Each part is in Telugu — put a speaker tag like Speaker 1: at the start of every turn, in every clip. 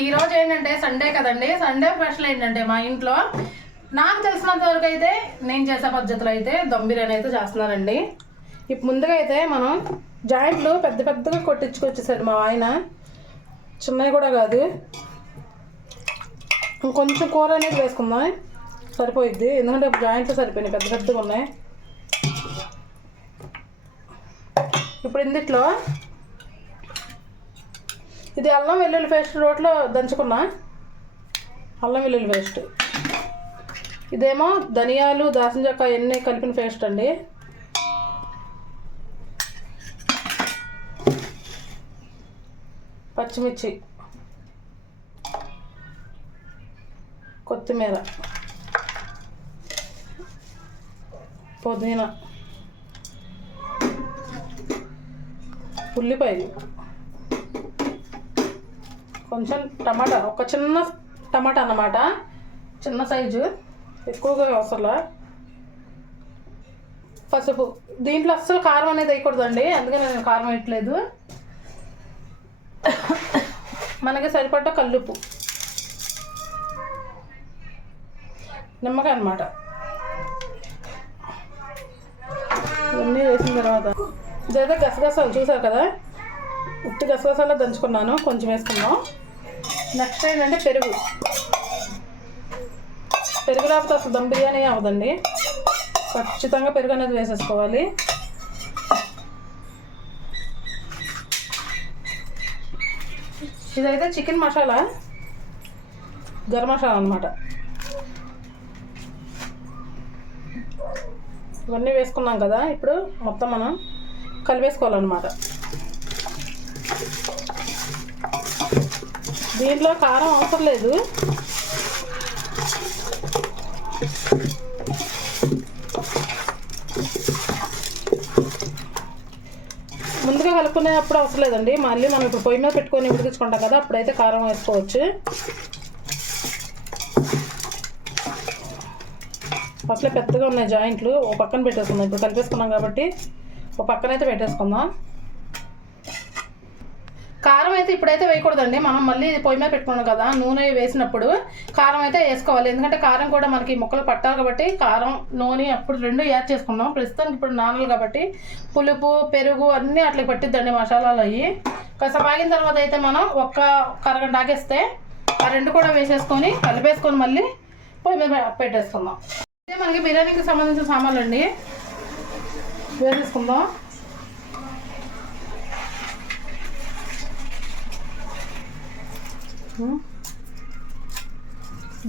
Speaker 1: ఈ రోజు ఏంటంటే సండే కదండి. సండే స్పెషల్ ఏంటంటే మా ఇంట్లో నాకు తెలిసినంత వరకు అయితే నేను చేసే పద్ధతిలో అయితే దమ్ బిర్యానీ అయితే చేస్తున్నానండి. ఇప్పుడు ముందుగా అయితే మనం జాయింట్లు పెద్ద పెద్దగా కొట్టించుకొచ్చేసాడు మా ఆయన. చిన్నవి కూడా కాదు. ఇంకొంచెం కూర అనేది వేసుకుందాం. సరిపోయిద్ది. ఎందుకంటే జాయింట్లు సరిపోయినాయి. పెద్ద పెద్దగా ఉన్నాయి. ఇప్పుడు ఇందిట్లో ఇది అల్లం వెల్లుల్లి పేస్ట్ రోట్లో దంచుకున్నా. అల్లం వెల్లుల్లి పేస్ట్. ఇదేమో ధనియాలు దాసిన చెక్క ఎన్ని కలిపిన పేస్ట్ అండి. పచ్చిమిర్చి. కొత్తిమీర. పుదీనా. ఉల్లిపాయలు. కొంచెం టమాటా ఒక చిన్న టమాటా అన్నమాట. చిన్న సైజు ఎక్కువగా అవసరంలా. పసుపు. దీంట్లో అస్సలు కారం అనేది వేయకూడదండి అందుకే నేను కారం వేయట్లేదు. మనకి సరిపడ్డ కల్లుప్పు. నిమ్మకాయ అనమాట ఇవన్నీ వేసిన తర్వాత. ఇదైతే గసగసాలు చూసారు కదా? ఉత్తి గసగసాలు దంచుకున్నాను కొంచెం వేసుకున్నాం నెక్స్ట్ ఏంటంటే పెరుగు. పెరుగు లేకపోతే అసలు దమ్ బిర్యానీ అవ్వదండి. ఖచ్చితంగా పెరుగు అనేది వేసేసుకోవాలి. ఇదైతే చికెన్ మసాలా. గరం మసాలా అనమాట ఇవన్నీ వేసుకున్నాం కదా ఇప్పుడు మొత్తం మనం కలిపేసుకోవాలన్నమాట. దీంట్లో కారం అవసరం లేదు. ముందుగా కలుపుకునేటప్పుడు అవసరం లేదండి. మళ్ళీ మనం ఇప్పుడు పొయ్యి మీద పెట్టుకొని ఉడికించుకుంటాం కదా అప్పుడైతే కారం వేసుకోవచ్చు. అసలే పెద్దగా ఉన్నాయి జాయింట్లు. ఒక పక్కన పెట్టేసుకుందాం. ఇప్పుడు కలిపేసుకున్నాం కాబట్టి ఒక పక్కన అయితే పెట్టేసుకుందాం. అయితే ఇప్పుడైతే వేయకూడదండి. మనం మళ్ళీ పొయ్యి మీద పెట్టుకున్నాం కదా నూనె వేసినప్పుడు కారం అయితే వేసుకోవాలి. ఎందుకంటే కారం కూడా మనకి ముక్కలు పట్టాలి కాబట్టి కారం నూనె అప్పుడు రెండు యాడ్ చేసుకున్నాం ప్రస్తుతానికి ఇప్పుడు నానలు కాబట్టి పులుపు పెరుగు అన్నీ అట్లా పట్టిద్దండి మసాలాలు అవి కాస్త ఆగిన తర్వాత అయితే మనం ఒక్క కరగంట ఆగేస్తే ఆ రెండు కూడా వేసేసుకొని కలిపేసుకొని మళ్ళీ పొయ్యి మీద పెట్టేసుకుందాం. ఇదే మనకి బిర్యానీకి సంబంధించిన సామాన్లు అండి. వేసేసుకుందాం.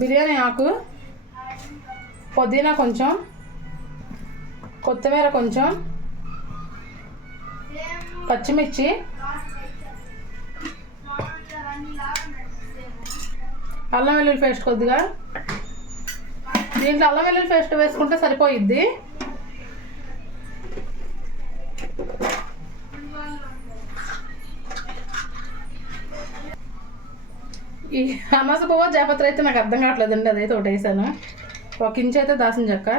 Speaker 1: బిర్యానీ ఆకు పుదీనా కొంచెం కొత్తిమీర కొంచెం పచ్చిమిర్చి అల్లం వెల్లుల్లి పేస్ట్ కొద్దిగా. దీంట్లో అల్లం వెల్లుల్లి పేస్ట్ వేసుకుంటే సరిపోయిద్ది. ఈ అమాస పువ్వు జాపత్రి అయితే నాకు అర్థం కావట్లేదండి అదైతే ఒకటి వేసాను ఒక ఇంచ్ అయితే దాసిన చెక్క.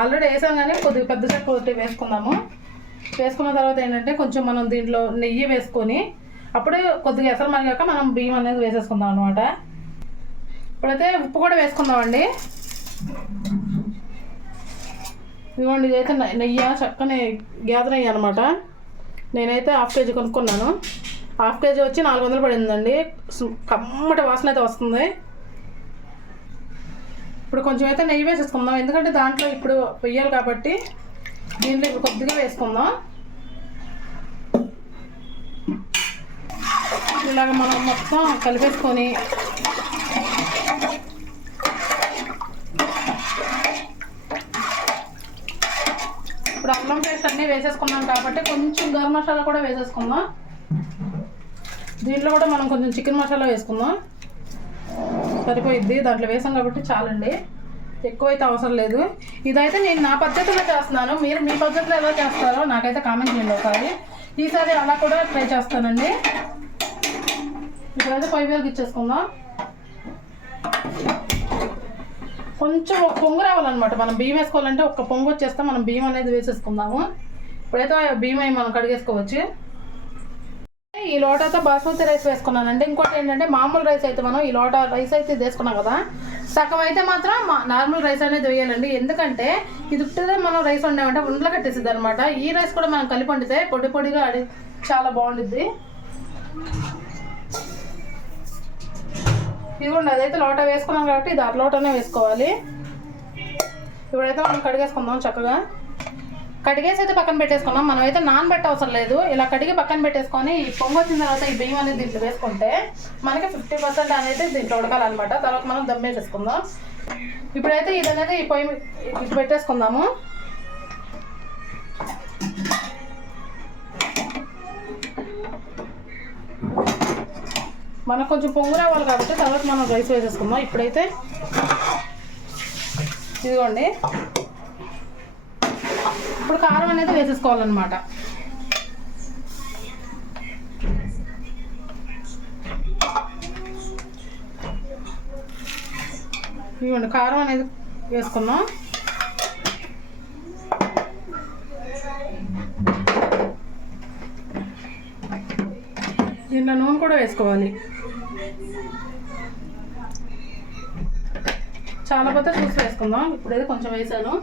Speaker 1: ఆల్రెడీ వేసాం కానీ కొద్దిగా పెద్ద చెక్క ఒకటి వేసుకుందాము. వేసుకున్న తర్వాత ఏంటంటే కొంచెం మనం దీంట్లో నెయ్యి వేసుకొని అప్పుడే కొద్దిగా ఎసరు మరిగాక మనం బియ్యం అనేది వేసేసుకుందాం అనమాట ఇప్పుడైతే ఉప్పు కూడా వేసుకుందామండి. ఇదిగోండి ఇదైతే నెయ్యి చక్కని గ్యాదర్ అయ్యి అనమాట నేనైతే హాఫ్ కేజీ కొనుక్కున్నాను. హాఫ్ కేజీ వచ్చి నాలుగు వందలు పడిందండి. కమ్మటి వాసన అయితే వస్తుంది. ఇప్పుడు కొంచెం అయితే నెయ్యి వేసేసుకుందాం. ఎందుకంటే దాంట్లో ఇప్పుడు వెయ్యాలి కాబట్టి దీంట్లో ఇప్పుడు కొద్దిగా వేసుకుందాం. ఇలాగ మనం మొత్తం కలిపేసుకొని ఇప్పుడు అల్లం పేస్ట్ అన్నీ వేసేసుకున్నాం కాబట్టి కొంచెం గరం మసాలా కూడా వేసేసుకుందాం. దీంట్లో కూడా మనం కొంచెం చికెన్ మసాలా వేసుకుందాం. సరిపోయిద్ది. దాంట్లో వేసాం కాబట్టి చాలండి. ఎక్కువైతే అవసరం లేదు. ఇదైతే నేను నా పద్ధతిలో చేస్తున్నాను. మీరు మీ పద్ధతిలో ఎలా చేస్తారో నాకైతే కామెంట్ చేయండి ఒకసారి. ఈసారి అలా కూడా ట్రై చేస్తానండి. ఇప్పుడైతే పొయ్యి వేలకు ఇచ్చేసుకుందాం. కొంచెం ఒక పొంగు రావాలన్నమాట. మనం బియ్యం వేసుకోవాలంటే ఒక పొంగు వచ్చేస్తే మనం బియ్యం అనేది వేసేసుకుందాము. ఇప్పుడైతే బియ్యం మనం కడిగేసుకోవచ్చు. ఈ లోటాతో బాస్మతి రైస్ వేసుకున్నాను అంటే ఇంకోటి ఏంటంటే మామూలు రైస్ అయితే మనం ఈ లోటా రైస్ అయితే ఇది వేసుకున్నాం కదా. సగం అయితే మాత్రం నార్మల్ రైస్ అనేది వేయాలండి. ఎందుకంటే ఇది ఉట్టిదే మనం రైస్ వండామంటే ఉండలు కట్టేసింది అనమాట ఈ రైస్ కూడా మనం కలిపి వండితే పొడి పొడిగా అడి చాలా బాగుండిద్ది. ఇదిగోండి అదైతే లోటా వేసుకున్నాం కాబట్టి ఇది అర లోటానే వేసుకోవాలి. ఇప్పుడైతే మనం కడిగేసుకుందాం చక్కగా. కడిగేసి అయితే పక్కన పెట్టేసుకున్నాం. మనం అయితే నానబెట్ట అవసరం లేదు. ఇలా కడిగి పక్కన పెట్టేసుకొని ఈ పొంగు వచ్చిన తర్వాత ఈ బియ్యం అనేది దీంట్లో వేసుకుంటే మనకి ఫిఫ్టీ పర్సెంట్ అనేది దీంట్లో ఉడకాలన్నమాట. తర్వాత మనం దమ్ వేసేసుకుందాం. ఇప్పుడైతే ఇది అనేది ఈ పొయ్యి ఇటు పెట్టేసుకుందాము. మనకు కొంచెం పొంగు రావాలి కాబట్టి తర్వాత మనం రైస్ వేసేసుకుందాం. ఇప్పుడైతే ఇదిగోండి. ఇప్పుడు కారం అనేది వేసేసుకోవాలన్నమాట. ఇవ్వండి కారం అనేది వేసుకున్నాం దీంట్లో నూనె కూడా వేసుకోవాలి. చాలా పోతే చూసి వేసుకుందాం. ఇప్పుడైతే కొంచెం వేసాను.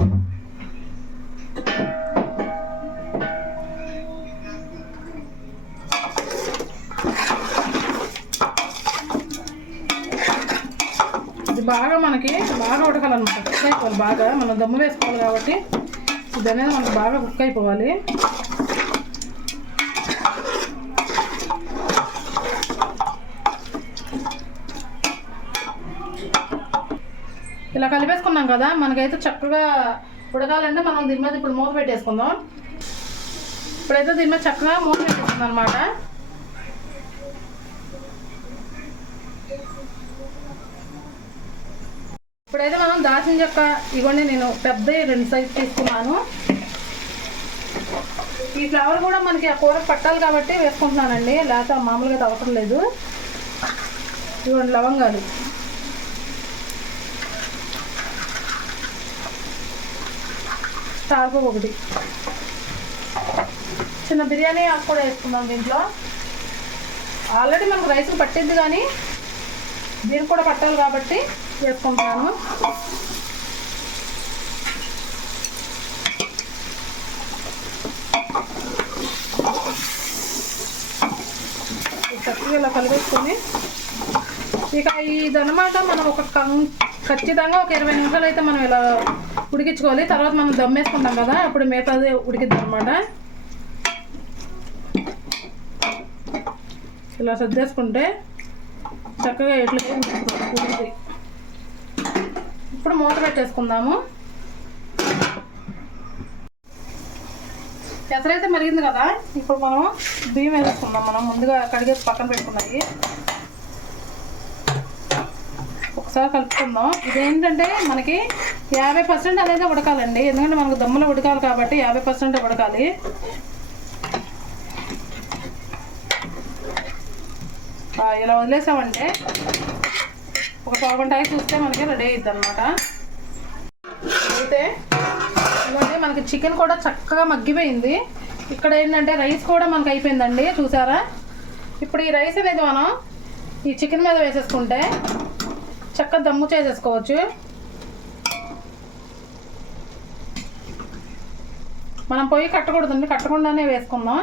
Speaker 1: బాగా మనకి బాగా ఉడకాలన్నమాట. కుక్ అయిపోవాలి బాగా. మనం దమ్ము వేసుకోవాలి కాబట్టి ఇది అనేది మనకు బాగా కుక్ అయిపోవాలి. ఇలా కలిపేసుకున్నాం కదా మనకైతే చక్కగా ఉడకాలంటే మనం దీని మీద ఇప్పుడు మూత పెట్టేసుకుందాం. ఇప్పుడైతే దీని మీద చక్కగా మూత పెట్టేసుకుందాం అనమాట ఇప్పుడైతే మనం దాచిన చెక్క ఇవన్నీ నేను పెద్ద రెండు సైజు తీసుకున్నాను. ఈ ఫ్లవర్ కూడా మనకి ఆ కూర పట్టాలి కాబట్టి వేసుకుంటున్నానండి. లేకపోతే మామూలుగా అయితే అవసరం లేదు. ఇవన్నీ లవంగాలు. స్టార్ ఒకటి. చిన్న బిర్యానీ ఆకు కూడా వేసుకుందాం దీంట్లో. ఆల్రెడీ మనకు రైస్ పట్టింది కానీ దీనికి కూడా పట్టాలి కాబట్టి చేసుకుంటాను చక్కగా ఇలా కలిపేసుకొని ఇక ఇదన్నమాట మనం ఒక కం- ఖచ్చితంగా ఒక ఇరవై నిమిషాలు అయితే మనం ఇలా ఉడికించుకోవాలి. తర్వాత మనం దమ్ వేసుకుంటాం కదా అప్పుడు మిగతాది ఉడికిద్ది అనమాట ఇలా సర్దేసుకుంటే చక్కగా ఎట్లా ఉడుకుతుంది ఇప్పుడు మూత పెట్టేసుకుందాము. ఎసరైతే మరిగింది కదా? ఇప్పుడు మనం బియ్యం వేసుకుందాం మనం. ముందుగా కడిగేసి పక్కన పెట్టుకున్నాయి. ఒకసారి కలుపుకుందాం. ఇదేంటంటే మనకి యాభై పర్సెంట్ అనేది ఉడకాలండి. ఎందుకంటే మనకు దమ్ములో ఉడకాలి కాబట్టి యాభై పర్సెంట్ ఉడకాలి. ఇలా వదిలేసామంటే ఒక పావుగంట చూస్తే మనకి రెడీ అయ్యిద్ది అనమాట అయితే ఇదిగోండి మనకి చికెన్ కూడా చక్కగా మగ్గిపోయింది. ఇక్కడ ఏంటంటే రైస్ కూడా మనకి అయిపోయిందండి చూసారా? ఇప్పుడు ఈ రైస్ అనేది మనం ఈ చికెన్ మీద వేసేసుకుంటే చక్కగా దమ్ము చేసేసుకోవచ్చు. మనం పొయ్యి కట్టకూడదండి కట్టకుండానే వేసుకుందాం.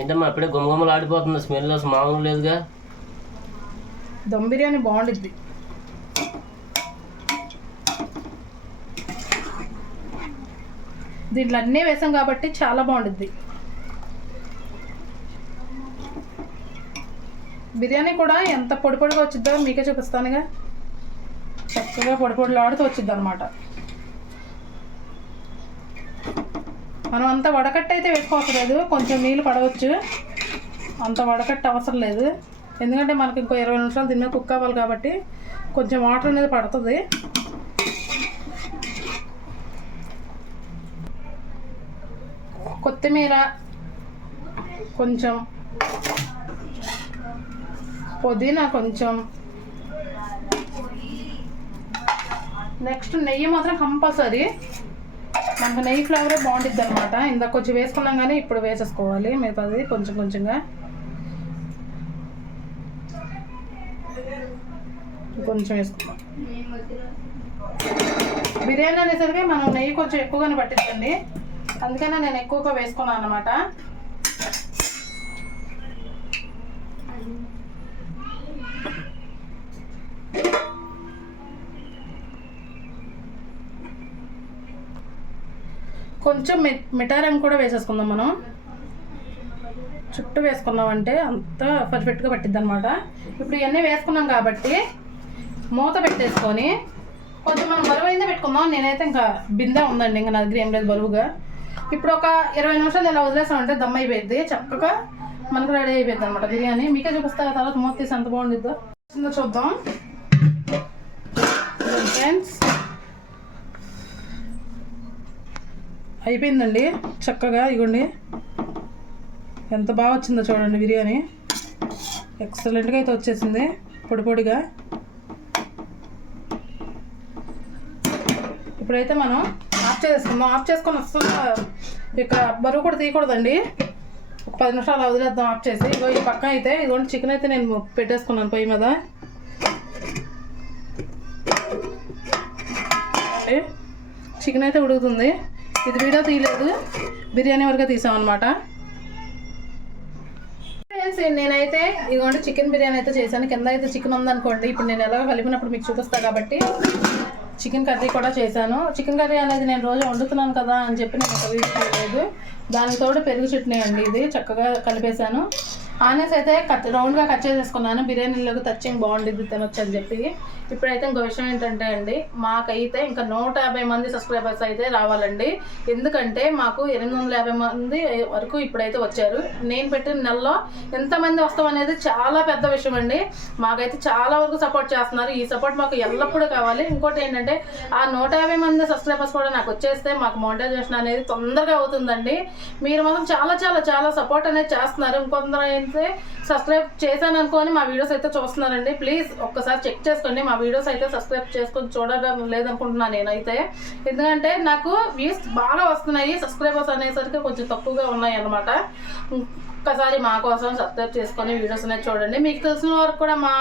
Speaker 2: ఏంటమ్మా అప్పుడే గుమగుమలు ఆడిపోతుంది స్మెల్ మామూలు లేదుగా.
Speaker 1: దమ్ బిర్యానీ బాగుండిద్ది. దీంట్లో అన్నీ వేసాం కాబట్టి చాలా బాగుండిద్ది. బిర్యానీ కూడా ఎంత పొడి పొడిగా వచ్చిద్దో మీకే చూపిస్తానుగా. చక్కగా పొడి పొడిలాడుతూ వచ్చిద్ది అనమాట మనం అంత వడకట్టు అయితే వేసుకోవసరం లేదు. కొంచెం నీళ్ళు పడవచ్చు. అంత వడకట్టు అవసరం లేదు. ఎందుకంటే మనకి ఇంకో ఇరవై నిమిషాలు తిన్న కుక్ అవ్వాలి కాబట్టి కొంచెం వాటర్ అనేది పడుతుంది. కొత్తిమీర కొంచెం పుదీనా కొంచెం. నెక్స్ట్ నెయ్యి మాత్రం కంపల్సరీ. మనకు నెయ్యి ఫ్లేవరే బాగుంటుంది అనమాట ఇందాక కొంచెం వేసుకున్నాం కానీ ఇప్పుడు వేసేసుకోవాలి. మిగతాది కొంచెం కొంచెంగా. కొంచెం వేసుకుందాం. బిర్యానీ అనేసరికి మనం నెయ్యి కొంచెం ఎక్కువగానే పట్టించండి అందుకనే నేను ఎక్కువగా వేసుకున్నాను అనమాట కొంచెం మి మిఠారం కూడా వేసేసుకుందాం మనం. చుట్టూ వేసుకుందాం అంటే అంత పర్ఫెక్ట్గా పట్టిద్ది అనమాట ఇప్పుడు ఇవన్నీ వేసుకున్నాం కాబట్టి మూత పెట్టేసుకొని కొంచెం మనం బరువు అయితే పెట్టుకుందాం. నేనైతే ఇంకా బిందె ఉందండి ఇంకా నా దగ్గర ఏం లేదు బరువుగా. ఇప్పుడు ఒక ఇరవై నిమిషాలు ఇలా వదిలేసామంటే దమ్ అయిపోయింది చక్కగా మనకు రెడీ అయిపోయింది అనమాట బిర్యానీ. మీకే చూపిస్తా తర్వాత మూత తీసి ఎంత బాగుండిద్దో. చూద్దాం. ఫ్రెండ్స్ అయిపోయిందండి. చక్కగా ఇగోండి. ఎంత బాగా వచ్చిందో చూడండి బిర్యానీ. ఎక్సలెంట్గా అయితే వచ్చేసింది. పొడి పొడిగా. ఇప్పుడైతే మనం ఆఫ్ చేసుకుందాం ఆఫ్ చేసుకొని వస్తున్నా ఇక్కడ బరువు కూడా తీయకూడదండి. ఒక పది నిమిషాలు వదిలేద్దాం ఆఫ్ చేసి. ఇగో ఈ పక్కన అయితే ఇదిగోండి చికెన్ అయితే నేను పెట్టేసుకున్నాను పొయ్యి మీద. చికెన్ అయితే ఉడుకుతుంది. ఇది వీడియో తీయలేదు. బిర్యానీ వరకు తీసామన్నమాట ఫ్రెండ్స్ నేనైతే ఇదిగోండి చికెన్ బిర్యానీ అయితే చేశాను. కింద అయితే చికెన్ ఉందనుకోండి. ఇప్పుడు నేను ఎలా కలిపినప్పుడు మీకు చూపిస్తాను కాబట్టి చికెన్ కర్రీ కూడా చేశాను. చికెన్ కర్రీ అనేది నేను రోజు వండుతున్నాను కదా అని చెప్పి నేను ఒక వీడియో చేయలేదు దానికి తోడు పెరుగు చట్నీ అండి ఇది. చక్కగా కలిపేశాను. ఆనియన్స్ అయితే కట్ రౌండ్గా కట్ చేసేసుకున్నాను. బిర్యానీలోకి టచ్చింగ్ బాగుండిద్ది తినొచ్చు అని చెప్పి. ఇప్పుడైతే ఇంకో విషయం ఏంటంటే అండి మాకైతే ఇంకా నూట యాభై మంది సబ్స్క్రైబర్స్ అయితే రావాలండి. ఎందుకంటే మాకు ఎనిమిది వందల యాభై మంది వరకు ఇప్పుడైతే వచ్చారు. నేను పెట్టిన నెలలో ఎంతమంది వస్తాం అనేది చాలా పెద్ద విషయం అండి. మాకైతే చాలా వరకు సపోర్ట్ చేస్తున్నారు. ఈ సపోర్ట్ మాకు ఎల్లప్పుడూ కావాలి. ఇంకోటి ఏంటంటే ఆ నూట యాభై మంది సబ్స్క్రైబర్స్ కూడా నాకు వచ్చేస్తే మాకు మోనిటైజేషన్ అనేది తొందరగా అవుతుందండి. మీరు మాత్రం చాలా చాలా చాలా సపోర్ట్ అనేది చేస్తున్నారు. ఇంకొందరు అయితే సబ్స్క్రైబ్ చేశాను అనుకోని మా వీడియోస్ అయితే చూస్తున్నారండి. ప్లీజ్ ఒక్కసారి చెక్ చేసుకోండి. మా వీడియోస్ అయితే సబ్స్క్రైబ్ చేసుకొని చూడడం లేదనుకుంటున్నాను నేనైతే. ఎందుకంటే నాకు వ్యూస్ బాగా వస్తున్నాయి. సబ్స్క్రైబర్స్ అనేసరికి కొంచెం తక్కువగా ఉన్నాయి అన్నమాట ఒక్కసారి మా కోసం సబ్స్క్రైబ్ చేసుకొని వీడియోస్ అనేది చూడండి. మీకు తెలిసిన వరకు కూడా మా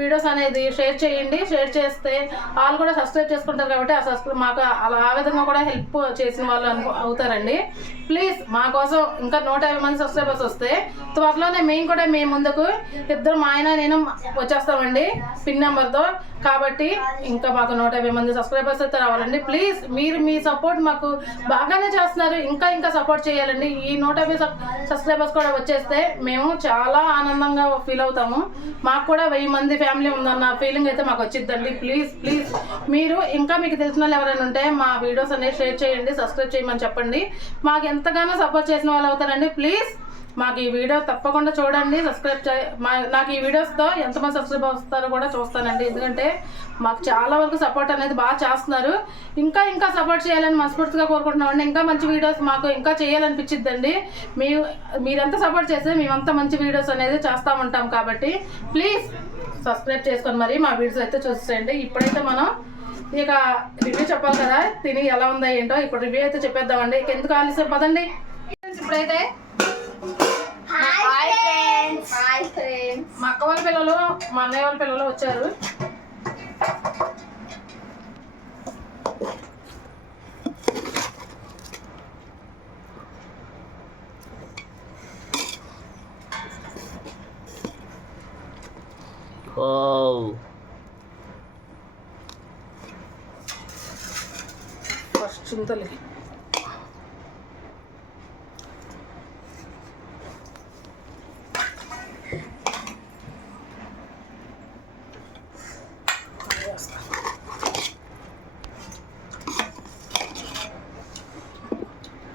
Speaker 1: వీడియోస్ అనేది షేర్ చేయండి. షేర్ చేస్తే వాళ్ళు కూడా సబ్స్క్రైబ్ చేసుకుంటారు కాబట్టి ఆ సబ్స్క్రైబ్ మాకు అలా ఆ విధంగా కూడా హెల్ప్ చేసిన వాళ్ళు అనుకో అవుతారండి. ప్లీజ్ మా కోసం ఇంకా నూట యాభై మంది సబ్స్క్రైబర్స్ వస్తే త్వరలోనే మేము కూడా మీ ముందుకు ఇద్దరు మా ఆయన నేను వచ్చేస్తామండి పిన్ నెంబర్తో. కాబట్టి ఇంకా మాకు నూట యాభై మంది సబ్స్క్రైబర్స్ అయితే రావాలండి. ప్లీజ్ మీరు మీ సపోర్ట్ మాకు బాగానే చేస్తున్నారు. ఇంకా ఇంకా సపోర్ట్ చేయాలండి. ఈ నూట యాభై సబ్స్క్రైబర్స్ కూడా వచ్చేస్తే మేము చాలా ఆనందంగా ఫీల్ అవుతాము. మాకు కూడా వెయ్యి మంది ఫ్యామిలీ ఉందన్న ఫీలింగ్ అయితే మాకు వచ్చిందండి ప్లీజ్ ప్లీజ్ మీరు ఇంకా మీకు తెలిసిన వాళ్ళు ఎవరైనా ఉంటే మా వీడియోస్ అనేవి షేర్ చేయండి సబ్స్క్రైబ్ చేయమని చెప్పండి. మాకు ఎంతగానో సపోర్ట్ చేసిన వాళ్ళు అవుతారండి. ప్లీజ్ మాకు ఈ వీడియో తప్పకుండా చూడండి సబ్స్క్రైబ్ చే మా నాకు ఈ వీడియోస్తో ఎంతమంది సబ్స్క్రైబ్ వస్తారో కూడా చూస్తానండి. ఎందుకంటే మాకు చాలా వరకు సపోర్ట్ అనేది బాగా చేస్తున్నారు. ఇంకా ఇంకా సపోర్ట్ చేయాలని మనస్ఫూర్తిగా కోరుకుంటున్నామండి. ఇంకా మంచి వీడియోస్ మాకు ఇంకా చేయాలనిపించిద్దండి. మీ మీరంతా సపోర్ట్ చేస్తే మేమంతా మంచి వీడియోస్ అనేది చేస్తూ ఉంటాం కాబట్టి. ప్లీజ్ సబ్స్క్రైబ్ చేసుకొని మరి మా వీడియోస్ అయితే చూసేయండి. ఇప్పుడైతే మనం ఇక రివ్యూ చెప్పాలి కదా తిని ఎలా ఉందో ఏంటో ఇప్పుడు రివ్యూ అయితే చెప్పేద్దామండి. ఇక ఎందుకు ఆలస్యం? పదండి. ఇప్పుడైతే మా అక్క వాళ్ళ పిల్లలు మా అన్నయ్య వాళ్ళ పిల్లలు వచ్చారు.
Speaker 2: ఓ
Speaker 1: ఫస్ట్ చింతలు.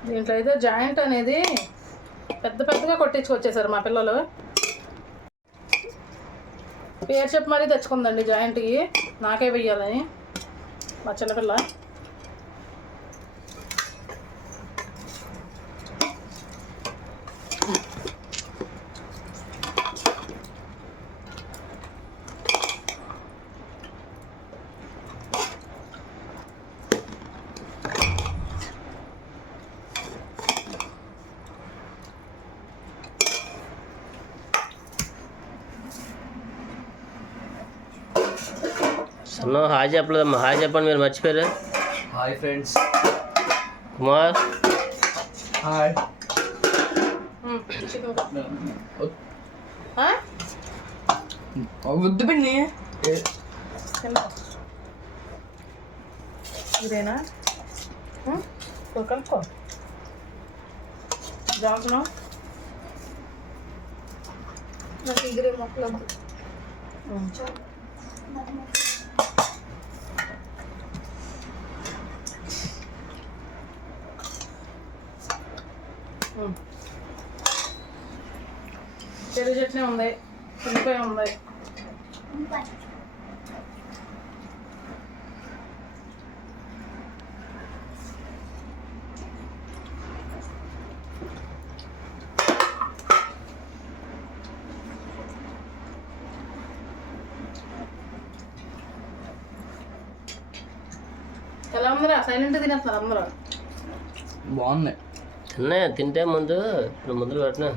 Speaker 1: దీంట్లో అయితే జాయింట్ అనేది పెద్ద పెద్దగా కొట్టించుకొచ్చేసారు మా పిల్లలు. పేరు చెప్పి మరీ తెచ్చుకుందండి జాయింట్ ఇవి నాకే వెయ్యాలని. మా చిన్నపిల్ల.
Speaker 2: సన్న హాయ్ చెప్పలేదమ్మా. హాయ్ చెప్పండి మీరు మర్చిపోయారు?
Speaker 3: Hi friends.
Speaker 2: కుమార్?
Speaker 3: హాయ్? వద్దు పిన్ని.
Speaker 1: ఇదేనా? కలుపుకో జాగ్రత్త.
Speaker 4: నాకు ఎగిరే మొక్కలు వద్దు.
Speaker 1: పెరుగు చట్నీ ఉంది ఉల్లిపాయ ఉంది సైలెంట్ తినేస్తున్నారు అందరూ?
Speaker 3: బాగుంది.
Speaker 2: తిన్నా తింటే ముందు ఇప్పుడు ముందు పెట్టినా?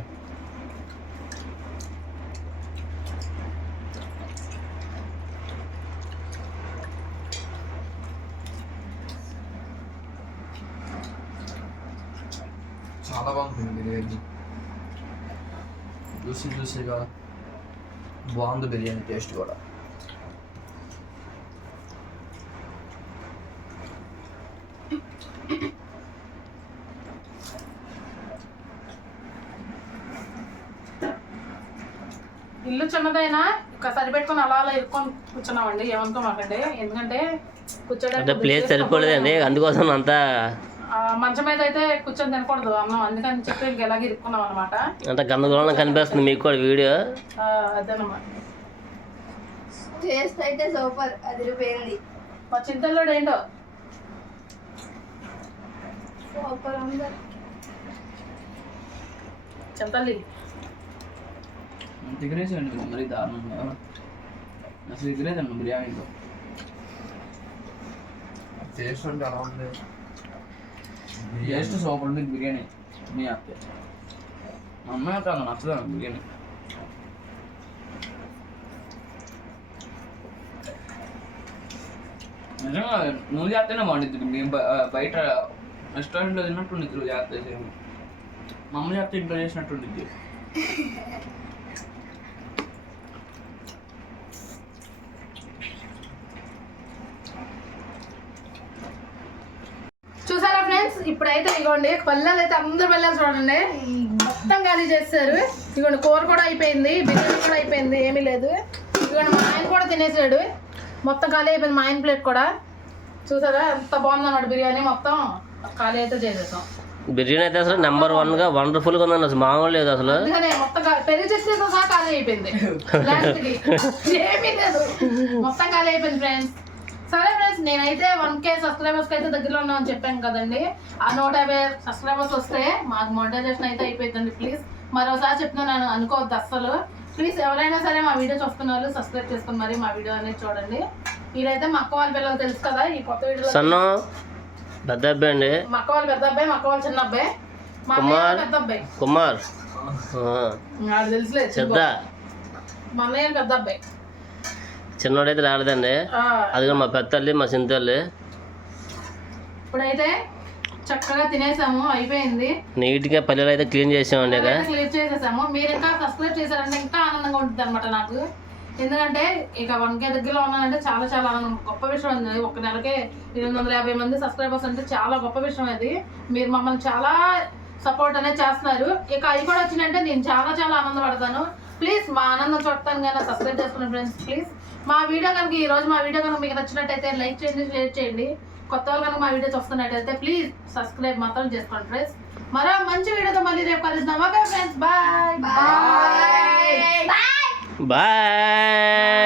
Speaker 3: చాలా బాగుంది బిర్యానీ. జ్యూసీ జ్యూసీగా బాగుంది బిర్యానీ టేస్ట్ కూడా.
Speaker 1: చిన్నదైనా ఇక సరిపెట్టుకొని అలా అలా ఇరుక్కొని కూర్చున్నామండి ఏమనుకోమాకండి ఎందుకంటే
Speaker 2: అంటే
Speaker 1: కూర్చోడానికి
Speaker 2: ప్లేస్ సరిపోలేదండి అందుకోసం అంతా
Speaker 1: ఆ, మంచం మీద అయితే కూర్చొని తినకూడదు అన్నం. అందుకని చెప్పి ఇంక ఎలాగ ఇరుక్కున్నాం అనమాట
Speaker 2: అంత గందరగోళం కనిపిస్తుంది మీకు కూడా వీడియో.
Speaker 1: అదేనమాట
Speaker 4: టేస్ట్ అయితే సూపర్ అదిరిపోయింది.
Speaker 1: మా చింతల్లోడు ఏంటో?
Speaker 4: సూపర్ ఉంది.
Speaker 1: చింతల్లి.
Speaker 3: ఎగిరేసండి మరి దారుణంగా అసలు ఎగిరేదండి బిర్యానీలో టేస్ట్ అంటే అలా ఉంది టేస్ట్ సూపర్ ఉంది బిర్యానీ మీ అత్తే మా అమ్మాయి అత్త నచ్చదు బిర్యానీ నిజంగా నువ్వు చేస్తేనే బాగుంటుంది మేము బ- బయట రెస్టారెంట్లో తిన్నట్టుండి నువ్వు చేస్తే సేమ్ మా అమ్మ చేస్తే ఇంట్లో
Speaker 1: చూసారా ఇప్పుడైతే ఇగోండి పల్లెలు అయితే అందరు పల్లెలు చూడండి. మొత్తం ఖాళీ చేస్తారు. ఇగోండి కూర కూడా అయిపోయింది బిర్యానీ కూడా అయిపోయింది ఏమీ లేదు. ఇగోండి మా ఆయన కూడా తినేసాడు. మొత్తం ఖాళీ అయిపోయింది మా ఆయన ప్లేట్ కూడా. చూసారా ఎంత బాగుందన్నమాట బిర్యానీ మొత్తం. ఖాళీ అయితే చేసేసాం.
Speaker 2: బిర్యానీ అయితే అసలు నెంబర్ వన్గా వండర్ఫుల్గా ఉందండి అసలు మామూలు లేదు అసలు.
Speaker 1: అందుకనే మొత్తం ఖాళీ- పెరుగు సహా ఖాళీ అయిపోయింది. ఏమీ లేదు. మొత్తం ఖాళీ అయిపోయింది ఫ్రెండ్స్ సరే ఫ్రెండ్స్ నేనైతే వన్ కే సబ్స్క్రైబర్స్కి అయితే దగ్గరలో ఉన్నామని చెప్పాను కదండి. ఆ నూట యాభై సబ్స్క్రైబర్స్ వస్తే మాకు మోటివేషన్ అయితే అయిపోయిందండి ప్లీజ్ మరోసారి చెప్తున్నాను అనుకోవద్దు అస్సలు. ప్లీజ్ ఎవరైనా సరే మా వీడియో చూస్తున్న వాళ్ళు సబ్స్క్రైబ్ చేసుకుని మరి మా వీడియో అనేది చూడండి. ఇదైతే మా అక్క వాళ్ళ పిల్లలు తెలుసు కదా ఈ కొత్త వీడియో
Speaker 2: సన్ను పెద్ద అబ్బాయి అండి.
Speaker 1: మా అక్క వాళ్ళ పెద్ద అబ్బాయి మా అక్క వాళ్ళ చిన్న అబ్బాయి. మా
Speaker 2: కుమార్.
Speaker 1: పెద్ద అబ్బాయి.
Speaker 2: కుమార్.
Speaker 1: నాకు తెలుసులేదు
Speaker 2: పెద్ద
Speaker 1: మా అన్నయ్య పెద్ద అబ్బాయి.
Speaker 2: చిన్నోడైతే రాలేదండి. అది కూడా మా పెద్ద తల్లి మా చిన్న తల్లి
Speaker 1: ఇప్పుడైతే చక్కగా తినేసాము అయిపోయింది.
Speaker 2: నీట్గా పల్లెలు అయితే క్లీన్ చేసామండి
Speaker 1: క్లియర్ చేసేసాము. మీరు ఇంకా సబ్స్క్రైబ్ చేశారంటే ఇంకా ఆనందంగా ఉంటుంది అనమాట నాకు. ఎందుకంటే ఇక వన్ కే దగ్గరలో ఉన్నానంటే చాలా చాలా ఆనందం. గొప్ప విషయం ఉంది ఒక నెలకే ఎనిమిది వందల యాభై మంది సబ్స్క్రైబర్స్ అంటే చాలా గొప్ప విషయం అది. మీరు మమ్మల్ని చాలా సపోర్ట్ అనేది చేస్తున్నారు. ఇక అవి కూడా వచ్చినాయంటే నేను చాలా చాలా ఆనందపడతాను. ప్లీజ్ మా ఆనందం చూడటాను కానీ సబ్స్క్రైబ్ చేసుకున్న ఫ్రెండ్స్ ప్లీజ్. మా వీడియో కనుక ఈ రోజు మా వీడియో కనుక మీకు నచ్చినట్టయితే లైక్ చేయండి షేర్ చేయండి. కొత్త వాళ్ళు కనుక మా వీడియో చూస్తున్నట్టయితే ప్లీజ్ సబ్స్క్రైబ్ మాత్రం చేసుకోండి ఫ్రెండ్స్ మరో మంచి వీడియోతో మళ్ళీ రేపు కలుద్దాం. Okay friends bye bye
Speaker 2: bye